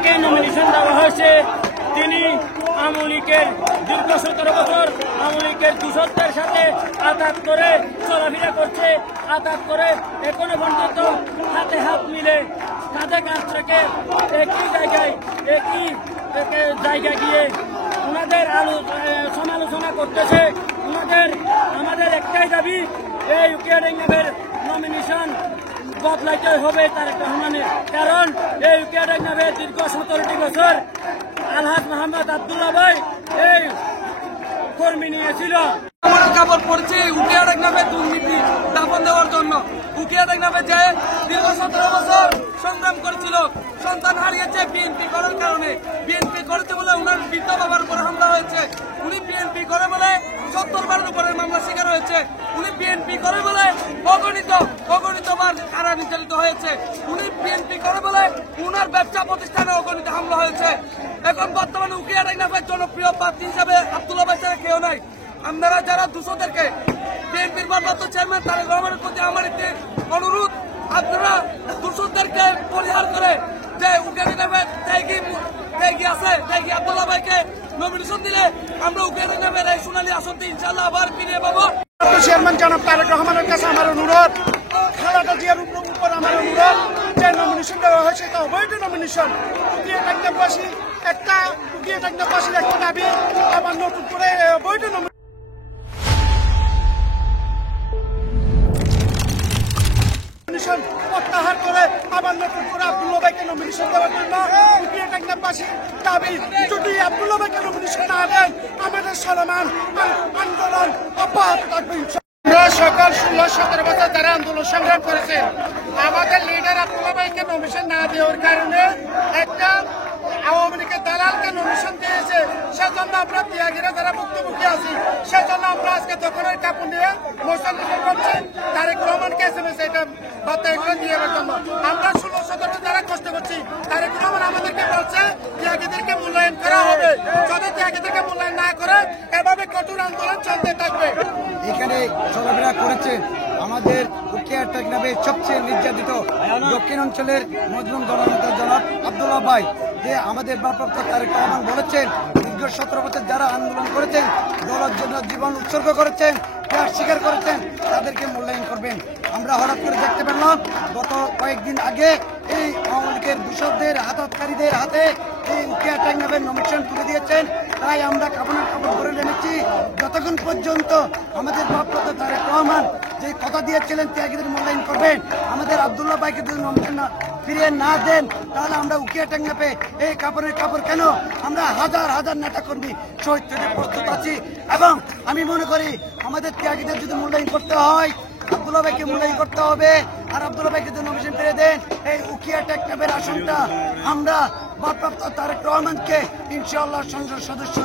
যাকে নমিনেশন দেওয়া হয়েছে তিনি আওয়ামী লীগের দীর্ঘ 17 বছর আওয়ামী লীগের দূষকদের সাথে আঘাত করে চলাফেরা করছে, আঘাত করে এখনো পর্যন্ত হাতে হাত মিলে কাঁধে কাঁধ রেখে একই জায়গায় গিয়ে ওনাদের সমালোচনা করতেছে। আমাদের একটাই দাবি, এই উকিয়াডাঙ্গার নমিনেশন বদলাইতে হবে তারেক রহমানের, কারণ এই উকিয়াডাঙ্গার দীর্ঘ 17টি বছর আলহাজ মোহাম্মদ আব্দুল্লাহ ভাই এই কর্মী নিয়েছিল। আমার কাপড় পড়ছে উকিয়াডাঙ্গার দুর্নীতি দাপন দেওয়ার জন্য। উকিয়াডাঙ্গার যে দীর্ঘ 17 বছর সংগ্রাম করেছিল, সন্তান হারিয়েছে বিএনপি করার কারণে। বিএনপি করেছে বলে ওনার বৃদ্ধ বাবার উপর হামলা হয়েছে। উনি বিএনপি করে বলে 70 বারের উপরে মামলা শিকার হয়েছে। উনি বিএনপি করে বলে অগণিতবার কারা নির্যাতিত হয়েছে। উনি বিএনপি করে বলে উনার ব্যবসা প্রতিষ্ঠানে অগণিত হামলা হয়েছে। এখন বর্তমানে উকিয়াডাঙ্গার জনপ্রিয় প্রার্থী হিসাবে আব্দুল্লাহ ভাই ছাড়া কেউ নাই। আপনারা যারা দূষদেরকে বিএনপির ভারপ্রাপ্ত চেয়ারম্যান তারেক রহমানের প্রতি আমার একটি অনুরোধ, আপনারা দূষদেরকে পরিহার করে যে উকিয়াডাঙ্গার ত্যাগী আছে, ত্যাগী আব্দুল্লাহ ভাইকে নমিনেশন দিলে আমরা উকিয়াডাঙ্গার এই সোনালী আসনটি ইনশাআল্লাহ আবার ফিরে পাবো। চেয়ারম্যান জনাব তারেক রহমানের কাছে আমার অনুরোধ, খালেদা জিয়ার উপর আমার অনুরোধ, যে নমিনেশন দেওয়া হয়েছে এটা অবৈধ নমিনেশন। উকিয়াডাঙ্গাবাসীর একটা দাবি, আবার নতুন করে অবৈধ নমিনেশন প্রত্যাহার করে আবার নতুন করে আব্দুল্লাহ ভাইকে নমিনেশন দেওয়ার জন্য উকিয়াডাঙ্গাবাসীর দাবি। যদি আব্দুল্লাহ ভাইকে নমিনেশন না দেন আমাদের চলমান আন্দোলন অব্যাহত থাকবে। সকাল 16-17 বছর যারা আন্দোলন সংগ্রাম করেছে, আমাদের লিডার আব্দুল্লাহ ভাইকে নমিনেশন না দেওয়ার কারণে একটা আওয়ামী লীগের দালালকে নমিনেশন দিয়েছে। সেজন্য আমরা ত্যাগীরা যারা ভুক্তভোগী আছি, সেজন্য আমরা আজকে দোকানের কাপড় নিয়ে মোর্চা করছি তারেক রহমানকে এসএমএস এটা বার্তা এগুলো দিয়ে দেওয়ার জন্য। আমরা 16-17 যারা কষ্ট করছি, তারেক রহমান আমাদেরকে বলছে ত্যাগীদেরকে মূল্যায়ন করা হবে। যদি ত্যাগীদেরকে মূল্যায়ন না করে এভাবে কঠোর আন্দোলন চলতে থাকবে। এখানে চলাফেরা করেছে আমাদের উকিয়াডাঙ্গার সবচেয়ে নির্যাতিত দক্ষিণ অঞ্চলের মজলুম জননেতা জনাব আব্দুল্লাহ ভাই, যে আমাদের ভারপ্রাপ্ত তারেক রহমান বলেছেন দীর্ঘ 17 বছর যারা আন্দোলন করেছেন, দলের জন্য জীবন উৎসর্গ করেছেন, ত্যাগ স্বীকার করেছেন, তাদেরকে মূল্যায়ন করবেন। আমরা হঠাৎ করে দেখতে পেলাম গত কয়েকদিন আগে এই আওয়ামী লীগের দূষকদের আঘাতকারীদের হাতে এই উকিয়াডাঙ্গার নমিনেশন তুলে দিয়েছেন। তাই আমরা কাপড় করে এনেছি যতক্ষণ পর্যন্ত আমাদের ভারপ্রাপ্ত তারেক রহমান যে কথা দিয়েছিলেন ত্যাগীদের মূল্যায়ন করবেন, আমাদের আব্দুল্লাহ ভাইকে যদি নমিনেশন ফিরিয়ে না দেন, তাহলে আমরা উকিয়াডাঙ্গাতে এই কাপড় কেন আমরা হাজার নেতা কর্মী শহীদ হতে প্রস্তুত আছি। এবং আমি মনে করি আমাদের ত্যাগীদের যদি মূল্যায়ন করতে হয়, আব্দুল্লাহ ভাইকে মূল্যায়ন করতে হবে। আর আব্দুল্লাহ ভাইকে যদি নমিনেশন ফিরিয়ে দেন, এই উকিয়াডাঙ্গার আসনটা আমরা ভারপ্রাপ্ত তারেক রহমানকে ইনশাআল্লাহ সংসদ সদস্য